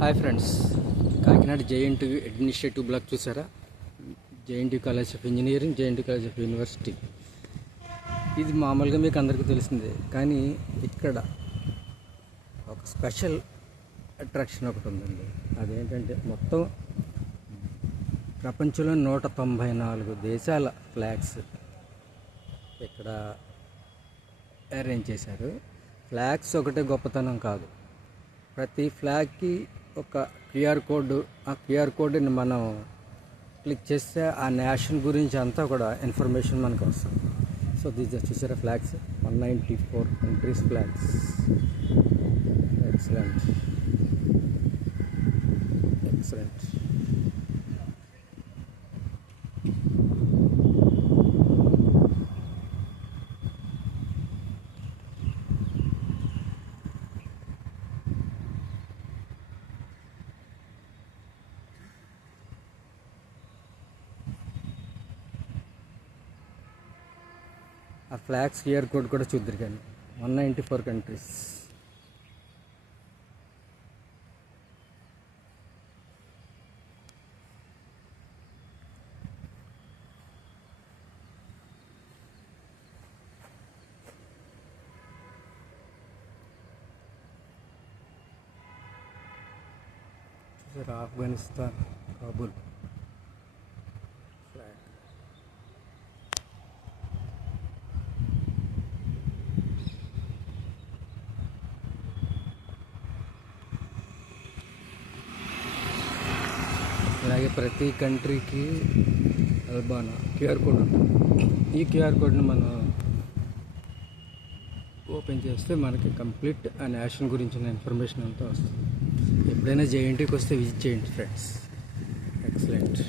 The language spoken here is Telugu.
Hi friends, Kakinada JNTU administrative block చూసారా? JNTU college of engineering, JNTU college of university. ఇది మామూలుగా మీకు అందరికీ తెలిసిందే, కానీ ఇక్కడ ఒక స్పెషల్ అట్రాక్షన్ ఒకటి ఉందండి. అదేంటంటే మొత్తం ప్రపంచంలో 194 దేశాల ఫ్లాగ్స్ ఇక్కడ అరేంజ్ చేశారు. ఫ్లాగ్స్ ఒకటే గొప్పతనం కాదు, ప్రతి ఫ్లాగ్కి ఒక క్యూఆర్ కోడ్. ఆ క్యూఆర్ కోడ్ని మనం క్లిక్ చేస్తే ఆ నేషన్ గురించి అంతా కూడా ఇన్ఫర్మేషన్ మనకు వస్తుంది. సో దీస్ చూసారా flags, 194 countries flags. Excellent excellent. ఆ ఫ్లాగ్స్ క్యూఆర్ కోడ్ కూడా చూద్దరు, కానీ 194 కంట్రీస్. చూసారా, ఆఫ్ఘనిస్తాన్ కాబూల్ ఫ్లాగ్. అలాగే ప్రతి కంట్రీకి అల్బానా క్యూఆర్ కోడ్ ఉంటుంది. ఈ క్యూఆర్ కోడ్ని మనం ఓపెన్ చేస్తే మనకి కంప్లీట్ ఆ నేషన్ గురించిన ఇన్ఫర్మేషన్ అంతా వస్తుంది. ఎప్పుడైనా జేఎన్టీయూకి వస్తే విజిట్ చేయండి ఫ్రెండ్స్. ఎక్సలెంట్.